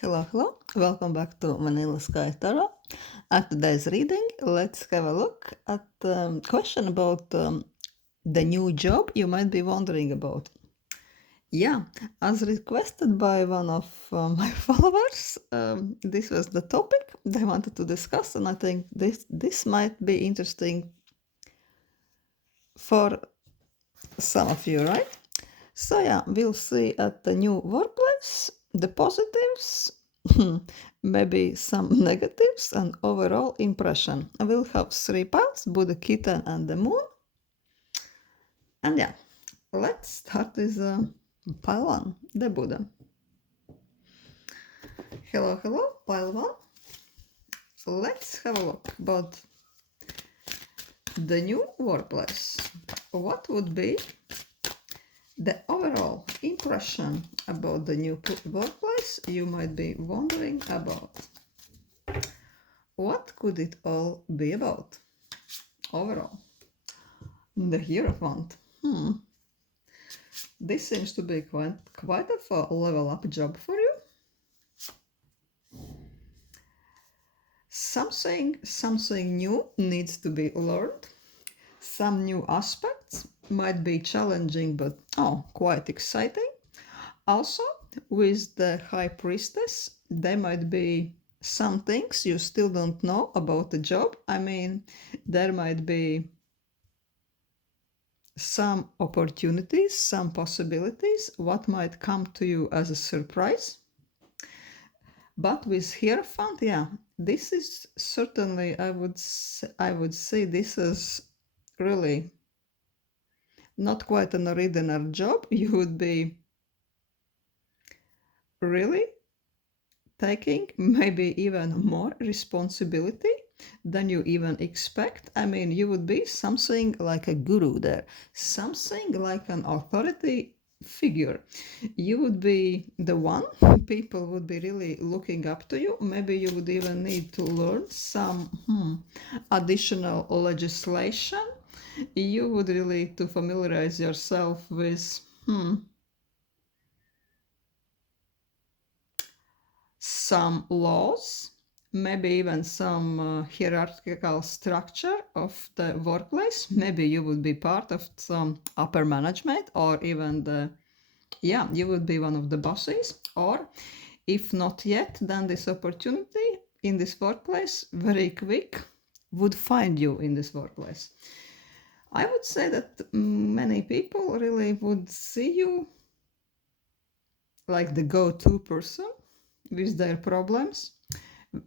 Hello, hello. Welcome back to Vanilla Sky Tarot. At today's reading, let's have a look at the question about the new job you might be wondering about. Yeah, as requested by one of my followers, this was the topic they wanted to discuss, and I think this might be interesting for some of you, right? So yeah, we'll see at the new workplace, the positives, maybe some negatives, and overall impression. We'll have 3 piles, Buddha, Kitten, and the moon. And yeah, let's start with pile 1, the Buddha. Hello, hello, pile 1. So let's have a look about the new workplace. What would be the overall impression about the new workplace you might be wondering about? What could it all be about overall? The Hierophant. This seems to be quite a level up job for you. Something new needs to be learned. Some new aspects might be challenging, but quite exciting. Also, with the High Priestess, there might be some things you still don't know about the job. I mean, there might be some opportunities, some possibilities, what might come to you as a surprise. But with Hierophant, this is certainly, I would say this is really not quite an ordinary job. You would be really taking maybe even more responsibility than you even expect. I mean, you would be something like a guru there, something like an authority figure. You would be the one, people would be really looking up to you. Maybe you would even need to learn some additional legislation. You would really to familiarize yourself with some laws, maybe even some hierarchical structure of the workplace. Maybe you would be part of some upper management, or even you would be one of the bosses. Or if not yet, then this opportunity in this workplace very quick would find you in this workplace. I would say that many people really would see you like the go-to person with their problems,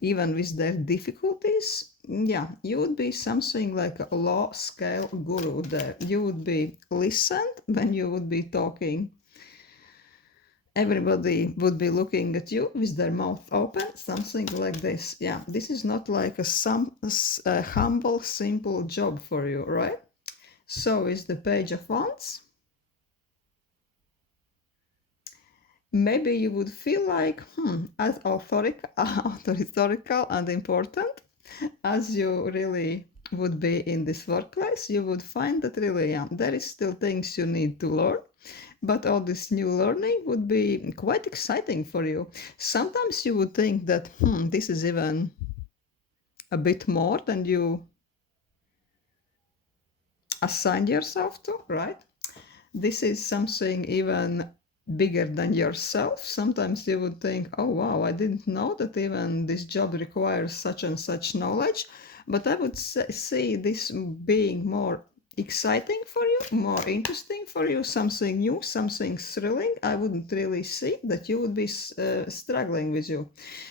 even with their difficulties. Yeah, you would be something like a low scale guru there. You would be listened when you would be talking. Everybody would be looking at you with their mouth open, something like this. Yeah, this is not like a humble, simple job for you, right? So is the Page of Wands. Maybe you would feel like, as authoritative and important as you really would be in this workplace, you would find that really, there is still things you need to learn. But all this new learning would be quite exciting for you. Sometimes you would think that, this is even a bit more than you assigned yourself to, right? This is something even bigger than yourself. Sometimes you would think, oh wow, I didn't know that even this job requires such and such knowledge. But I would see this being more exciting for you, more interesting for you, something new, something thrilling. I wouldn't really see that you would be struggling with you.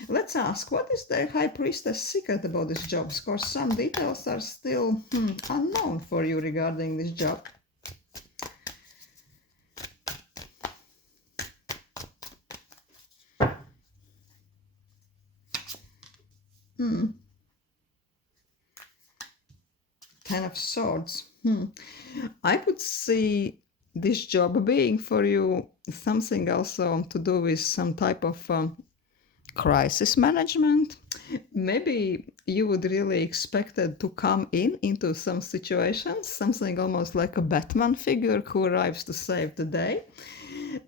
Let's ask, what is the High Priestess secret about this job? Of course, some details are still unknown for you regarding this job. Ten of Swords. I would see this job being for you something also to do with some type of crisis management. Maybe you would really expect it to come into some situations, something almost like a Batman figure who arrives to save the day.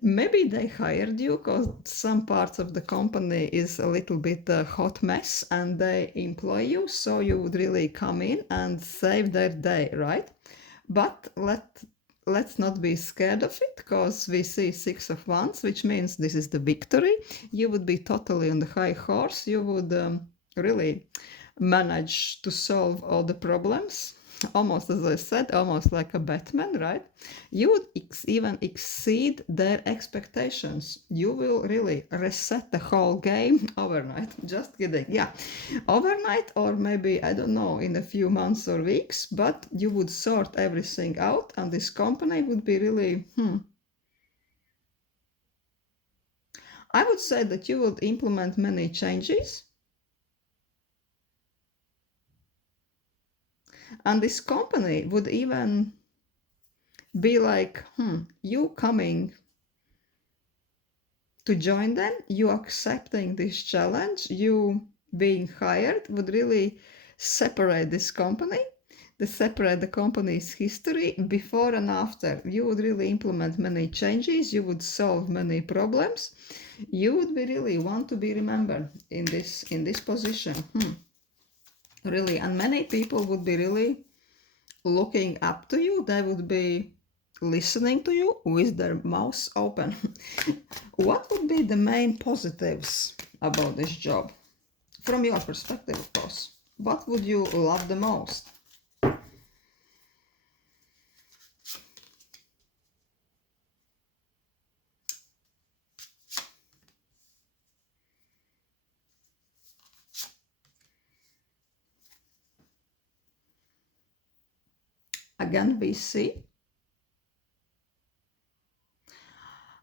Maybe they hired you because some parts of the company is a little bit hot mess and they employ you, so you would really come in and save their day, right? But let's not be scared of it because we see Six of Wands, which means this is the victory. You would be totally on the high horse. You would really manage to solve all the problems. Almost as I said, almost like a Batman, right? You would even exceed their expectations. You will really reset the whole game overnight. Just kidding. Yeah, overnight, or maybe, I don't know, in a few months or weeks, but you would sort everything out, and this company would be really, I would say that you would implement many changes. And this company would even be like, you coming to join them, you accepting this challenge, you being hired would really separate this company, separate the company's history before and after. You would really implement many changes, you would solve many problems. You would be really want to be remembered in this position. Really, and many people would be really looking up to you. They would be listening to you with their mouths open. What would be the main positives about this job? From your perspective, of course. What would you love the most? Again, we see.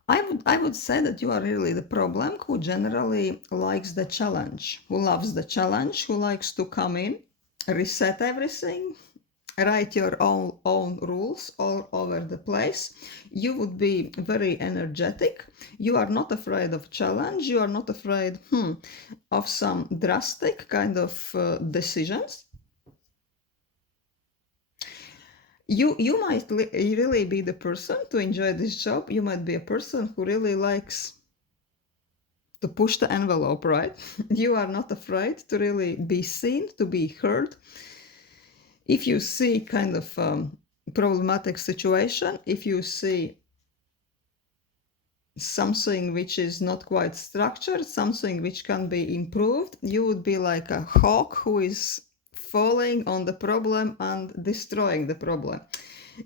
I would say that you are really the problem who generally likes the challenge, who loves the challenge, who likes to come in, reset everything, write your own rules all over the place. You would be very energetic. You are not afraid of challenge. You are not afraid of some drastic kind of decisions. You might really be the person to enjoy this job. You might be a person who really likes to push the envelope, right? You are not afraid to really be seen, to be heard. If you see kind of problematic situation, if you see something which is not quite structured, something which can be improved, you would be like a hawk who is falling on the problem and destroying the problem.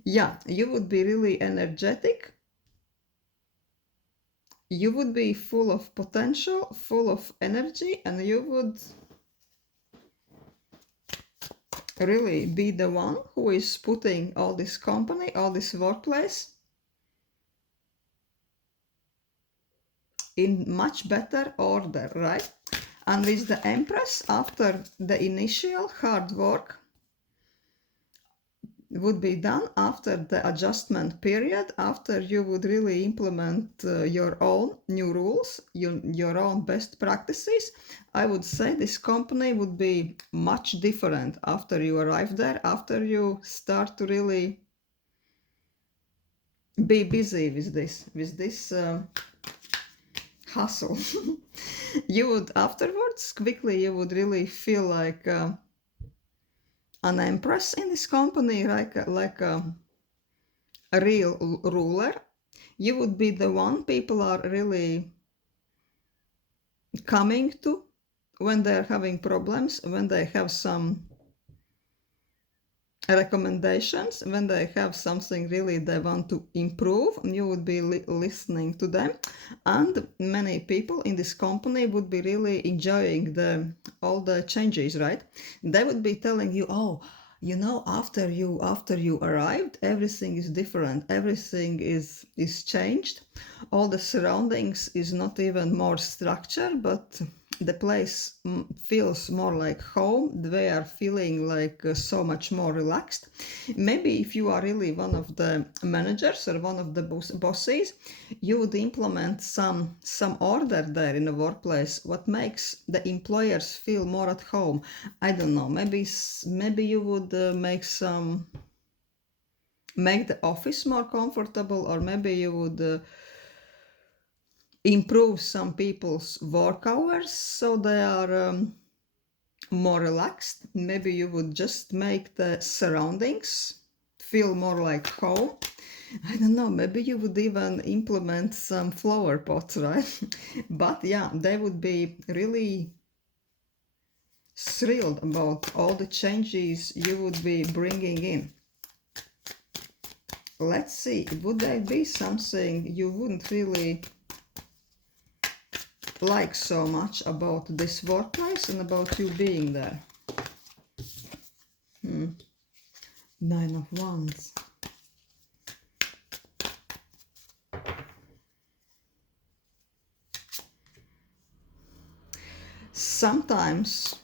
Yeah, you would be really energetic. You would be full of potential, full of energy, and you would really be the one who is putting all this company, all this workplace in much better order, right? And with the Empress, after the initial hard work would be done, after the adjustment period, after you would really implement your own new rules, your own best practices, I would say this company would be much different after you arrive there, after you start to really be busy with this hustle. You would afterwards quickly you would really feel like an empress in this company, like a real ruler. You would be the one people are really coming to when they're having problems, when they have some recommendations, when they have something really they want to improve. You would be listening to them, and many people in this company would be really enjoying all the changes, right? They would be telling you, oh, you know, after you arrived, everything is different, everything is changed, all the surroundings is not even more structured, but the place feels more like home. They are feeling like so much more relaxed. Maybe if you are really one of the managers or one of the bosses, you would implement some order there in the workplace. What makes the employers feel more at home? I don't know. Maybe you would make the office more comfortable, or maybe you would improve some people's work hours so they are more relaxed. Maybe you would just make the surroundings feel more like home. I don't know, maybe you would even implement some flower pots, right? But yeah, they would be really thrilled about all the changes you would be bringing in. Let's see, would there be something you wouldn't really like so much about this workplace and about you being there? Nine of Wands. Sometimes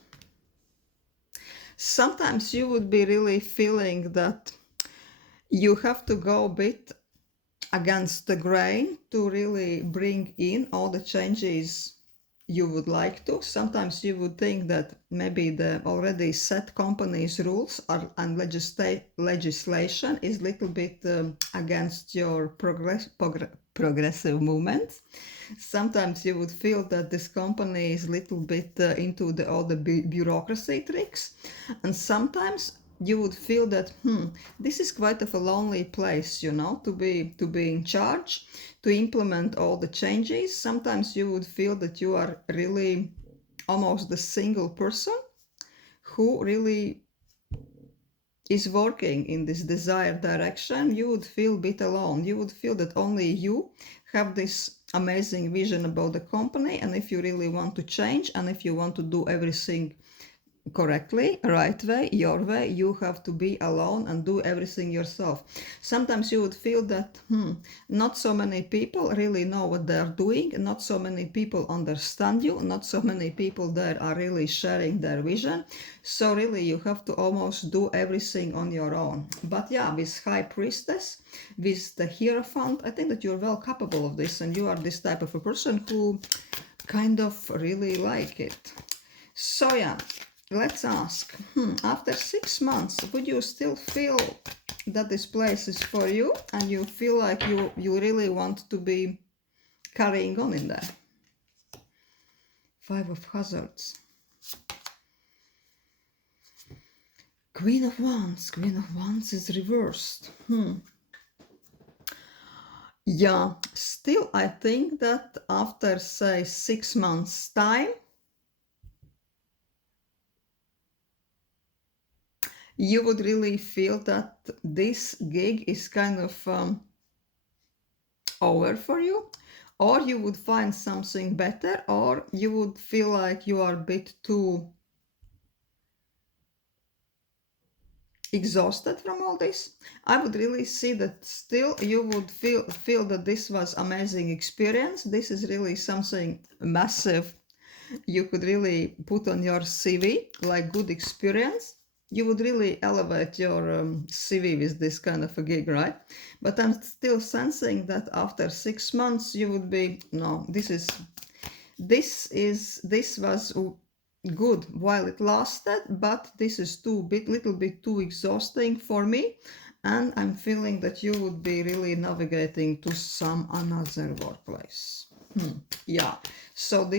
you would be really feeling that you have to go a bit against the grain to really bring in all the changes you would like to. Sometimes you would think that maybe the already set company's rules and legislation is a little bit against your progressive movements. Sometimes you would feel that this company is a little bit into all the bureaucracy tricks, and sometimes you would feel that this is quite of a lonely place, to be in charge, to implement all the changes. Sometimes you would feel that you are really almost the single person who really is working in this desired direction. You would feel a bit alone. You would feel that only you have this amazing vision about the company, and if you really want to change and if you want to do everything correctly, right way, your way, you have to be alone and do everything yourself. Sometimes you would feel that not so many people really know what they're doing, not so many people understand you, not so many people there are really sharing their vision, so really you have to almost do everything on your own. But yeah, with High Priestess, with the Hierophant, I think that you're well capable of this, and you are this type of a person who kind of really like it. So yeah, let's ask, after 6 months, would you still feel that this place is for you and you feel like you really want to be carrying on in there? Five of Hazards. Queen of Wands. Queen of Wands is reversed. Yeah, still I think that after, say, 6 months' time, you would really feel that this gig is kind of over for you, or you would find something better, or you would feel like you are a bit too exhausted from all this. I would really see that still you would feel that this was amazing experience. This is really something massive you could really put on your CV, like good experience. You would really elevate your CV with this kind of a gig, right? But I'm still sensing that after 6 months you would be, no, this was good while it lasted, but this is little bit too exhausting for me, and I'm feeling that you would be really navigating to some another workplace. Yeah, so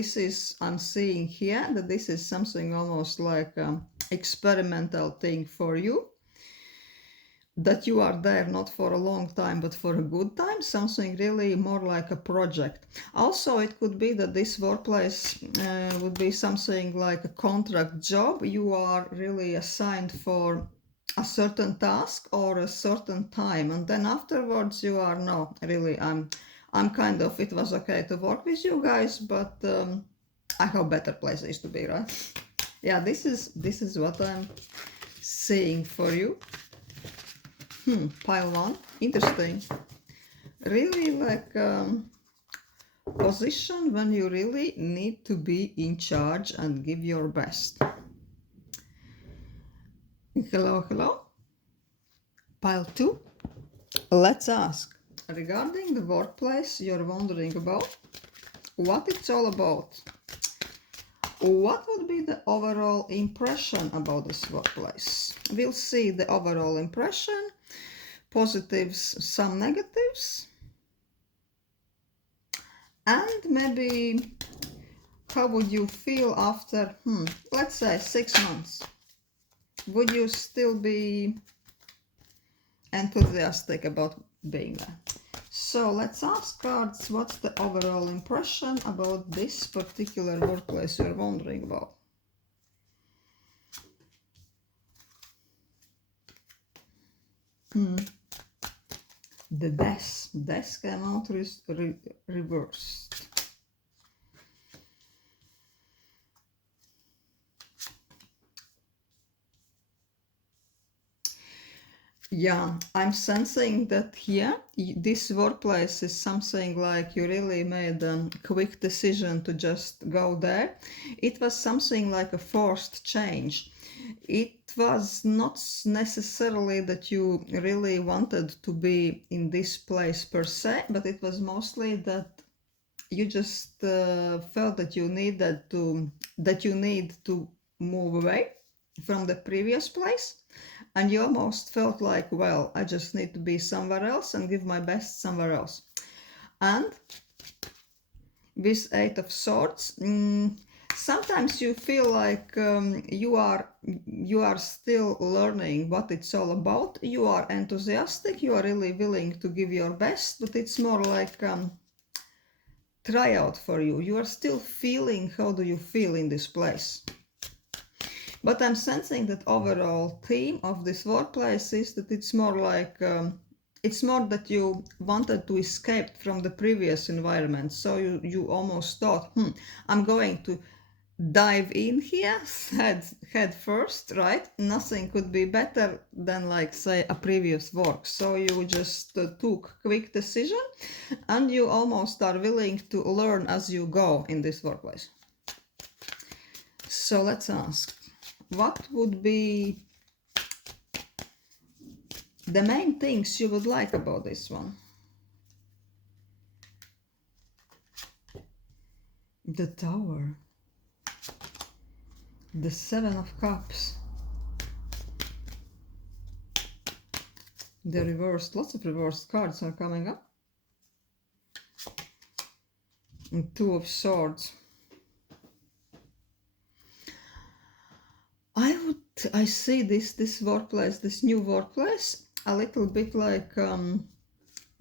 I'm seeing here that this is something almost like experimental thing for you, that you are there not for a long time but for a good time, something really more like a project. Also, it could be that this workplace would be something like a contract job. You are really assigned for a certain task or a certain time, and then afterwards you are, no, really, I'm kind of, it was okay to work with you guys, but I have better places to be, right? Yeah, this is what I'm seeing for you. Pile 1, interesting. Really like position when you really need to be in charge and give your best. Hello, hello. Pile 2, let's ask, regarding the workplace you're wondering about, what it's all about. What would be the overall impression about this workplace? We'll see the overall impression, positives, some negatives. And maybe how would you feel after, let's say 6 months? Would you still be enthusiastic about being there? So let's ask cards, what's the overall impression about this particular workplace you're wondering about? The desk came out reversed. Yeah, I'm sensing that here, this workplace is something like you really made a quick decision to just go there. It was something like a forced change. It was not necessarily that you really wanted to be in this place per se, but it was mostly that you just felt that you need to move away from the previous place, and you almost felt like, well, I just need to be somewhere else and give my best somewhere else. And with Eight of Swords, sometimes you feel like you are still learning what it's all about. You are enthusiastic, you are really willing to give your best, but it's more like tryout for you. You are still feeling how do you feel in this place. But I'm sensing that overall theme of this workplace is that it's more like it's more that you wanted to escape from the previous environment. So you almost thought, I'm going to dive in here head first, right? Nothing could be better than, like, say, a previous work. So you just took quick decision, and you almost are willing to learn as you go in this workplace. So let's ask, what would be the main things you would like about this one? The Tower. The Seven of Cups. The reversed, lots of reversed cards are coming up. And Two of Swords. I see this workplace, this new workplace, a little bit like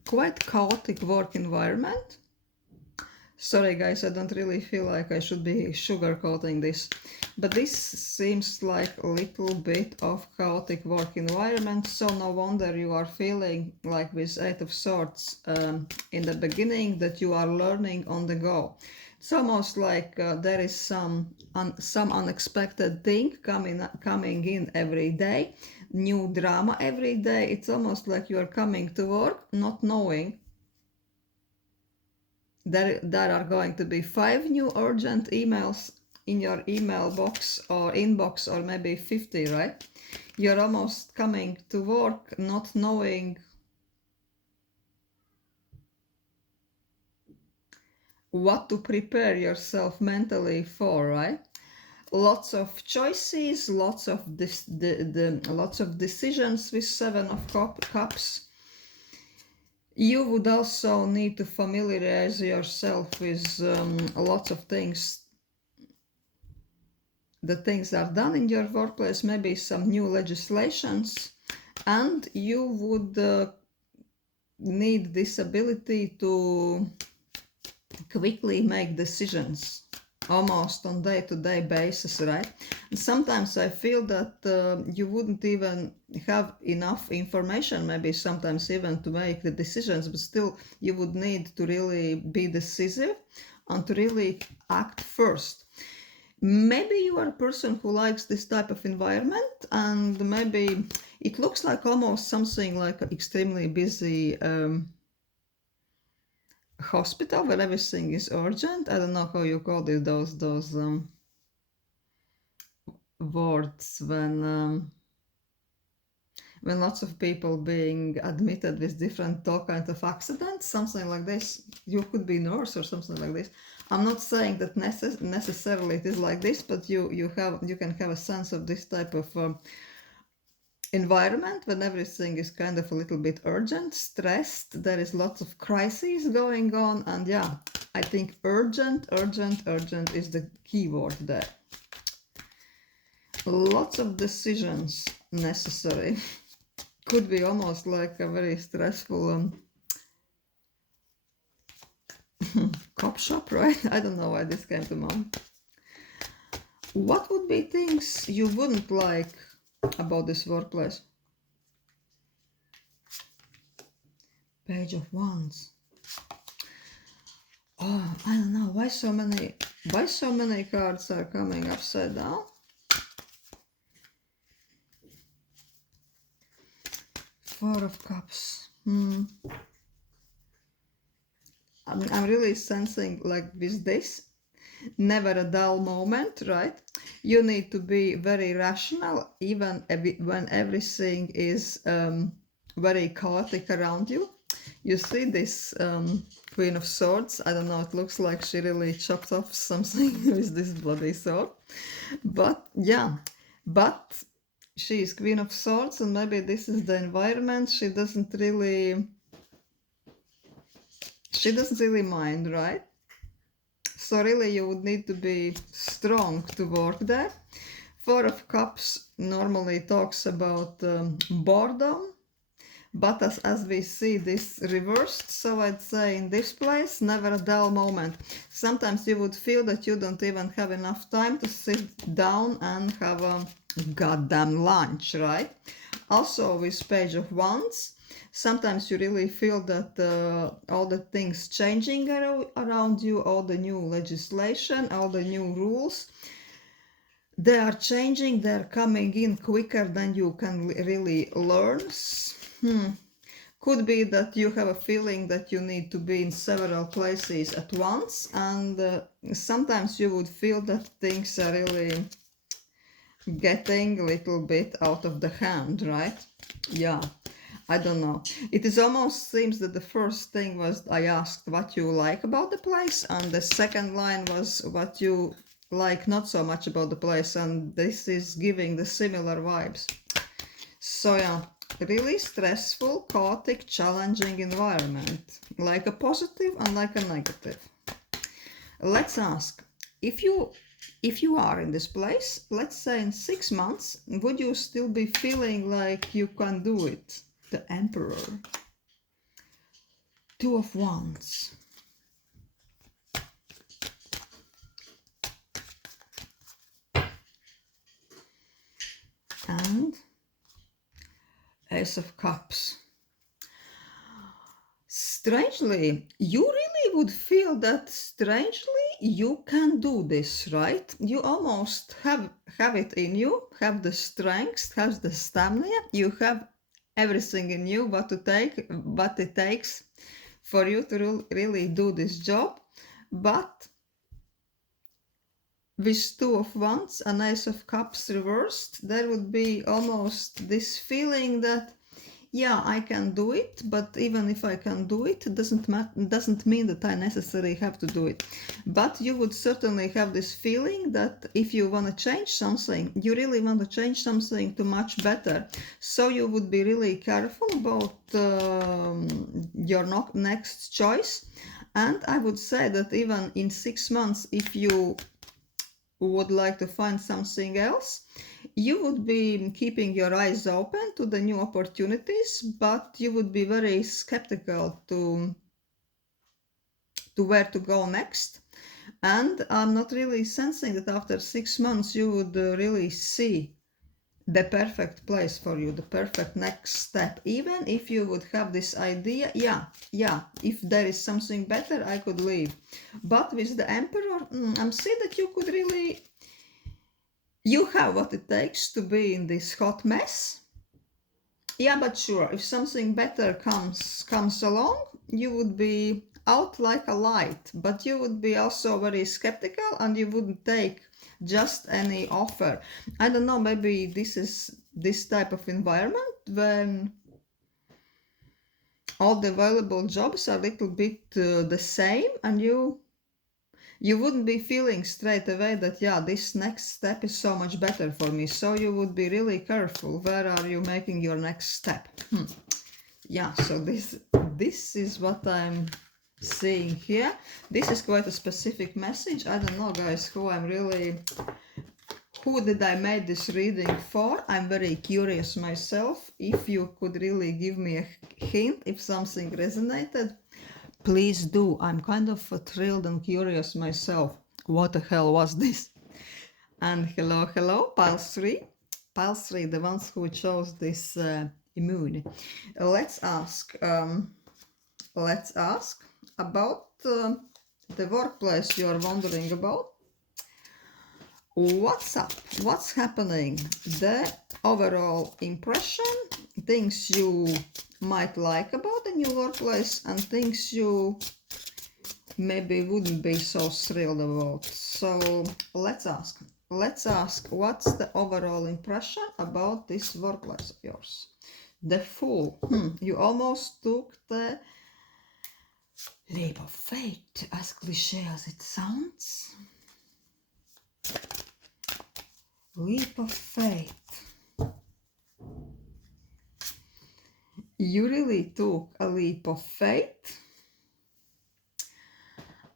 quite chaotic work environment. Sorry guys, I don't really feel like I should be sugarcoating this, but this seems like a little bit of chaotic work environment, so no wonder you are feeling like with Eight of Swords in the beginning that you are learning on the go. It's almost like there is some unexpected thing coming in every day, new drama every day. It's almost like you are coming to work not knowing there are going to be 5 new urgent emails in your email box or inbox, or maybe 50, right? You're almost coming to work not knowing what to prepare yourself mentally for, right? Lots of choices, lots of lots of decisions with Seven of Cups. You would also need to familiarize yourself with lots of things. The things are done in your workplace, maybe some new legislations, and you would need this ability to quickly make decisions almost on day-to-day basis, right? And sometimes I feel that you wouldn't even have enough information, maybe sometimes even to make the decisions, but still you would need to really be decisive and to really act first. Maybe you are a person who likes this type of environment, and maybe it looks like almost something like an extremely busy hospital where everything is urgent. I don't know how you call it, those words when lots of people being admitted with different all kinds of accidents, something like this. You could be nurse or something like this. I'm not saying that necessarily it is like this, but you can have a sense of this type of environment when everything is kind of a little bit urgent, stressed, there is lots of crises going on, and yeah, I think urgent is the key word there. Lots of decisions necessary. Could be almost like a very stressful cop shop, right? I don't know why this came to mind. What would be things you wouldn't like about this workplace? Page of Wands. Oh, I don't know why so many cards are coming upside down. Four of Cups. I'm really sensing like with this, never a dull moment, right? You need to be very rational even when everything is very chaotic around you. You see this Queen of Swords. I don't know, it looks like she really chopped off something with this bloody sword. But yeah, but she is Queen of Swords, and maybe this is the environment she doesn't really mind, right? So really you would need to be strong to work there. Four of Cups normally talks about boredom, but as we see this reversed, so I'd say in this place, never a dull moment. Sometimes you would feel that you don't even have enough time to sit down and have a goddamn lunch, right? Also with Page of Wands, sometimes you really feel that all the things changing around you, all the new legislation, all the new rules, they are changing, they're coming in quicker than you can really learn. Could be that you have a feeling that you need to be in several places at once, and sometimes you would feel that things are really getting a little bit out of the hand, right? Yeah, I don't know. It is almost seems that the first thing was I asked what you like about the place, and the second line was what you like not so much about the place, and this is giving the similar vibes. So yeah, really stressful, chaotic, challenging environment, like a positive and like a negative. Let's ask, if you are in this place, let's say in 6 months, would you still be feeling like you can do it? The Emperor. Two of Wands. And Ace of Cups. Strangely, you really would feel that you can do this, right? You almost have it in you, have the strength, have the stamina, you have everything in you what it takes for you to really do this job. But with Two of Wands and Ace of Cups reversed, there would be almost this feeling that yeah, I can do it, but even if I can do it, it doesn't mean that I necessarily have to do it. But you would certainly have this feeling that if you want to change something, you really want to change something to much better. So you would be really careful about your next choice. And I would say that even in 6 months, if you would like to find something else, you would be keeping your eyes open to the new opportunities, but you would be very skeptical to where to go next. And I'm not really sensing that after 6 months you would really see the perfect place for you, the perfect next step. Even if you would have this idea, yeah, if there is something better, I could leave. But with the Emperor, I'm seeing that you could really, you have what it takes to be in this hot mess. Yeah, but sure, if something better comes along, you would be out like a light, but you would be also very skeptical and you wouldn't take just any offer. I don't know, maybe this is this type of environment when all the available jobs are a little bit the same, and you you wouldn't be feeling straight away that, yeah, this next step is so much better for me. So you would be really careful. Where are you making your next step? Yeah, so this is what I'm seeing here. This is quite a specific message. I don't know, guys, who did I made this reading for? I'm very curious myself. If you could really give me a hint if something resonated, please do. I'm kind of thrilled and curious myself. What the hell was this? And hello, pile 3. Pile 3, the ones who chose this immune. Let's ask about the workplace you're wondering about. What's up? What's happening? The overall impression, things you might like about the new workplace, and things you maybe wouldn't be so thrilled about. So let's ask. What's the overall impression about this workplace of yours? The Fool. You almost took the leap of faith, as cliche as it sounds. Leap of faith. You really took a leap of faith,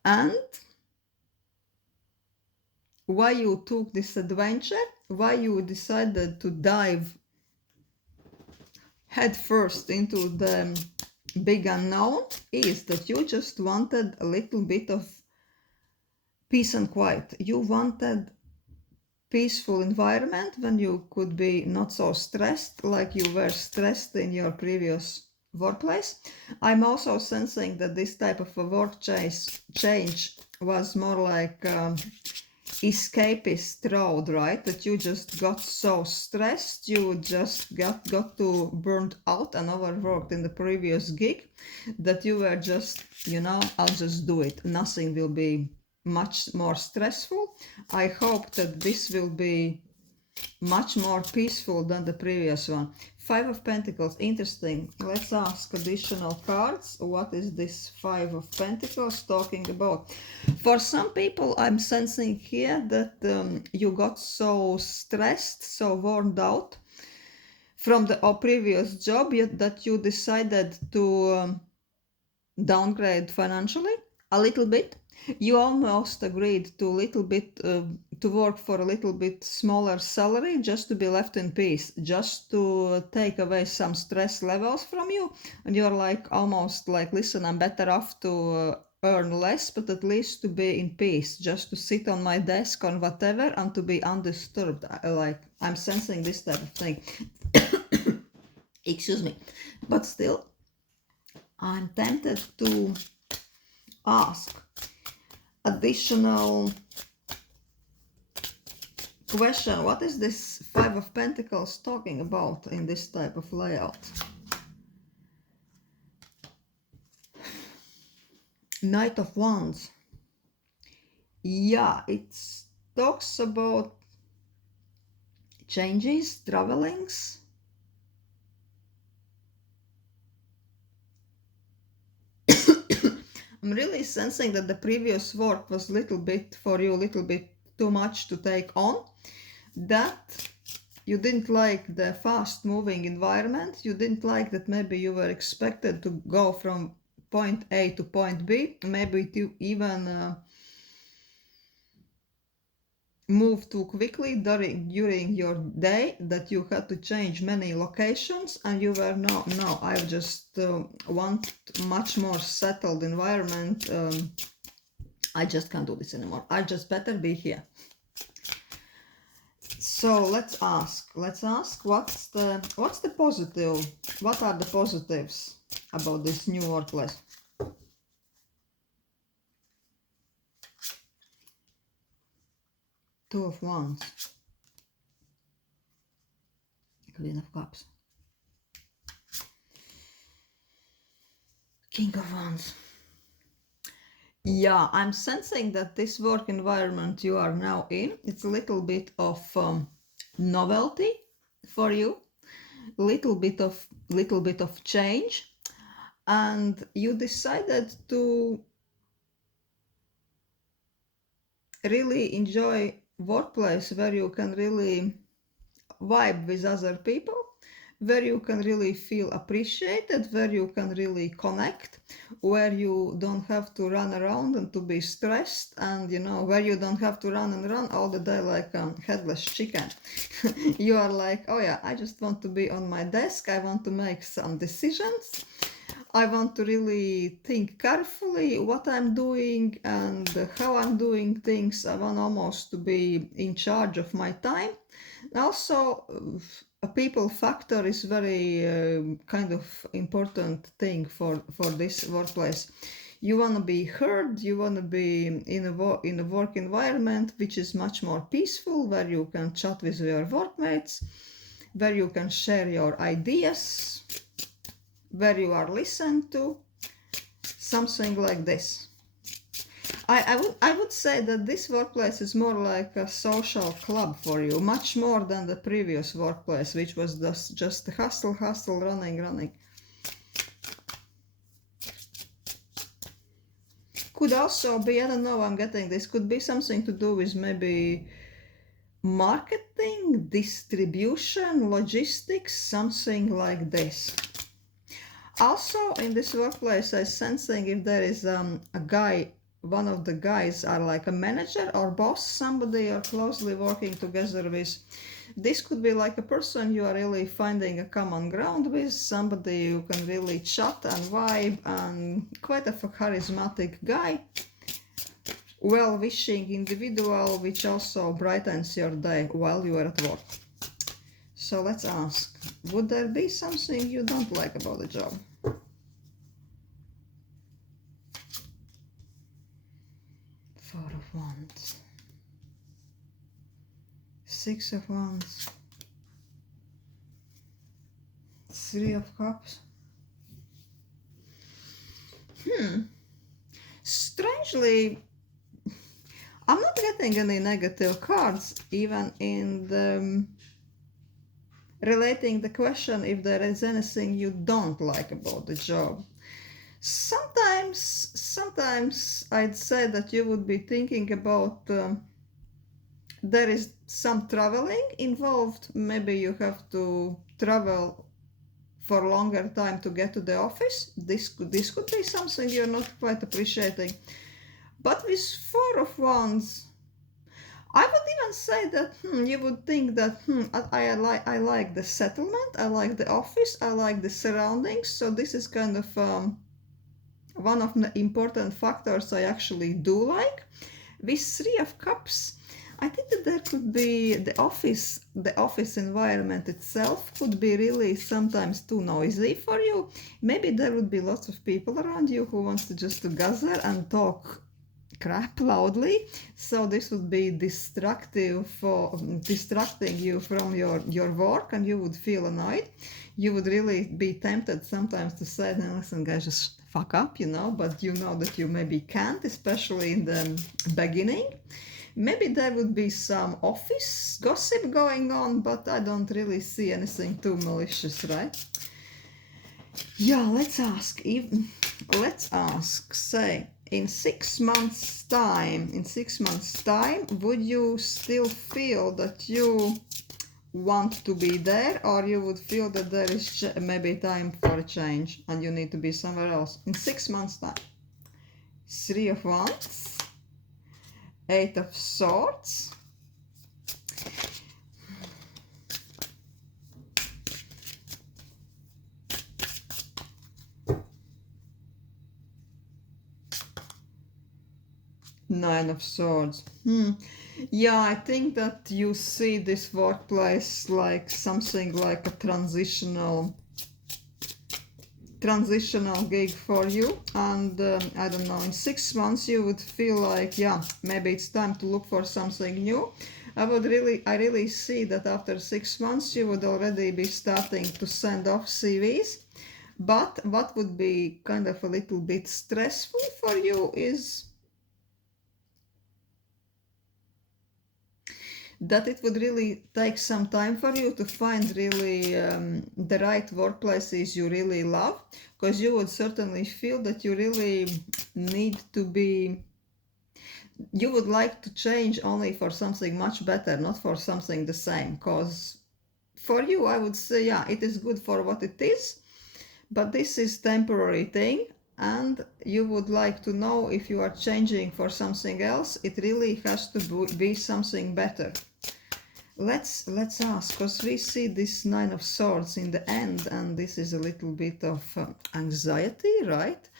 and why you took this adventure, why you decided to dive head first into the big unknown, is that you just wanted a little bit of peace and quiet. You wanted peaceful environment when you could be not so stressed like you were stressed in your previous workplace. I'm also sensing that this type of a work change was more like escapist road, right? That you just got so stressed, you just got too burnt out and overworked in the previous gig that you were just, I'll just do it. Nothing will be much more stressful. I hope that this will be much more peaceful than the previous one. 5 of Pentacles, interesting. Let's ask additional cards. What is this 5 of Pentacles talking about? For some people, I'm sensing here that you got so stressed, so worn out from the previous job that you decided to downgrade financially a little bit. You almost agreed to to work for a little bit smaller salary just to be left in peace, just to take away some stress levels from you. And you're like almost like, listen, I'm better off to earn less, but at least to be in peace, just to sit on my desk or whatever and to be undisturbed. Like, I'm sensing this type of thing. Excuse me. But still, I'm tempted to ask additional question. What is this 5 of Pentacles talking about in this type of layout? Knight of Wands. Yeah, it talks about changes, travelings. I'm really sensing that the previous work was little bit too much to take on. That you didn't like the fast moving environment. You didn't like that maybe you were expected to go from point A to point B. Maybe to even move too quickly during your day, that you had to change many locations, and you were no, I just want much more settled environment. I just can't do this anymore. I just better be here. So let's ask what's the positive, what are the positives about this new workplace? Two of Wands, Queen of Cups, King of Wands. Yeah, I'm sensing that this work environment you are now in, it's a little bit of novelty for you, little bit of change, and you decided to really enjoy workplace where you can really vibe with other people, where you can really feel appreciated, where you can really connect, where you don't have to run around and to be stressed, and where you don't have to run and run all the day like a headless chicken. You are like, oh yeah, I just want to be on my desk, I want to make some decisions, I want to really think carefully what I'm doing and how I'm doing things. I want almost to be in charge of my time. Also, a people factor is very kind of important thing for this workplace. You want to be heard, you want to be in a work environment which is much more peaceful, where you can chat with your workmates, where you can share your ideas, where you are listened to, something like this. I would say that this workplace is more like a social club for you, much more than the previous workplace, which was just hustle, running. Could also be, I don't know, I'm getting this, could be something to do with maybe marketing, distribution, logistics, something like this. Also, in this workplace, I'm sensing if there is a guy, one of the guys are like a manager or boss, somebody you're closely working together with. This could be like a person you are really finding a common ground with, somebody you can really chat and vibe, and quite a charismatic guy, well-wishing individual, which also brightens your day while you are at work. So let's ask, would there be something you don't like about the job? Four of Wands, Six of Wands, Three of Cups. Strangely, I'm not getting any negative cards, even in the relating the question if there is anything you don't like about the job. Sometimes I'd say that you would be thinking about there is some traveling involved. Maybe you have to travel for a longer time to get to the office. This could be something you're not quite appreciating. But with Four of Wands, I would even say that you would think that I like the settlement, I like the office, I like the surroundings. So this is kind of one of the important factors I actually do like. With Three of Cups, I think that there could be the office environment itself could be really sometimes too noisy for you. Maybe there would be lots of people around you who wants to just to gather and talk crap loudly, so this would be distracting you from your work, and you would feel annoyed. You would really be tempted sometimes to say, no, listen guys, just fuck up, but you know that you maybe can't, especially in the beginning. Maybe there would be some office gossip going on, but I don't really see anything too malicious, right? Yeah, let's ask, say, in 6 months' time, would you still feel that you want to be there, or you would feel that there is maybe time for a change and you need to be somewhere else? In 6 months' time. Three of Wands, Eight of Swords, Nine of Swords. Yeah, I think that you see this workplace like something like a transitional gig for you, and I don't know, in 6 months you would feel like, yeah, maybe it's time to look for something new. I really see that after 6 months you would already be starting to send off CVs. But what would be kind of a little bit stressful for you is that it would really take some time for you to find really the right workplaces you really love, because you would certainly feel that you really need to be you would like to change only for something much better, not for something the same. Because for you, I would say, yeah, it is good for what it is, but this is temporary thing, and you would like to know if you are changing for something else, it really has to be something better. Let's ask, because we see this Nine of Swords in the end, and this is a little bit of anxiety, right?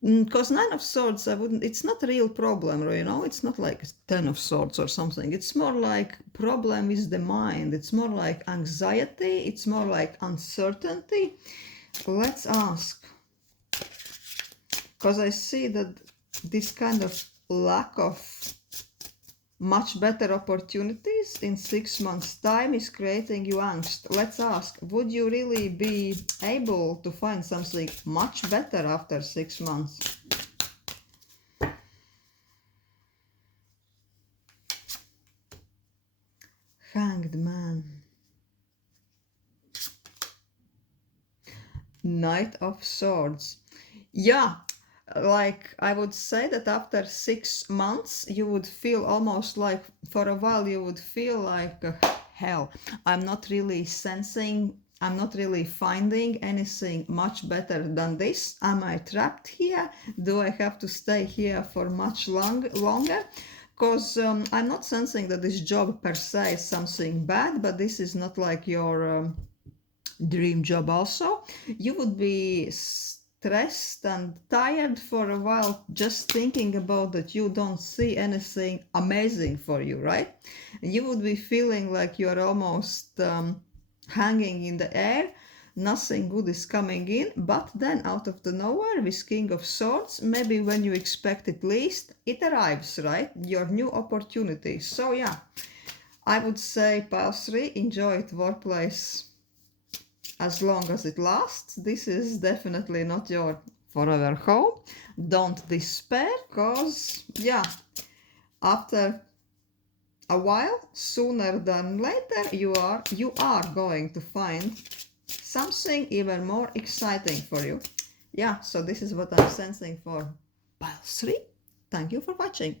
Because Nine of Swords, it's not a real problem, you know, it's not like Ten of Swords or something. It's more like problem is the mind. It's more like anxiety. It's more like uncertainty. Let's ask, because I see that this kind of lack of much better opportunities in 6 months' time is creating you angst. Let's ask, would you really be able to find something much better after 6 months? Hanged Man. Knight of Swords. Yeah, like I would say that after 6 months you would feel almost like, for a while you would feel like hell, I'm not really finding anything much better than this. Am I trapped here? Do I have to stay here for much longer? Because I'm not sensing that this job per se is something bad, but this is not like your dream job also. You would be stressed and tired for a while just thinking about that you don't see anything amazing for you, right? You would be feeling like you're almost hanging in the air. Nothing good is coming in, but then out of the nowhere with King of Swords, maybe when you expect it least, it arrives, right? Your new opportunity. So yeah, I would say pile 3, enjoy it workplace as long as it lasts. This is definitely not your forever home. Don't despair, because yeah, after a while, sooner than later, you are going to find something even more exciting for you. Yeah, so this is what I'm sensing for pile 3. Thank you for watching.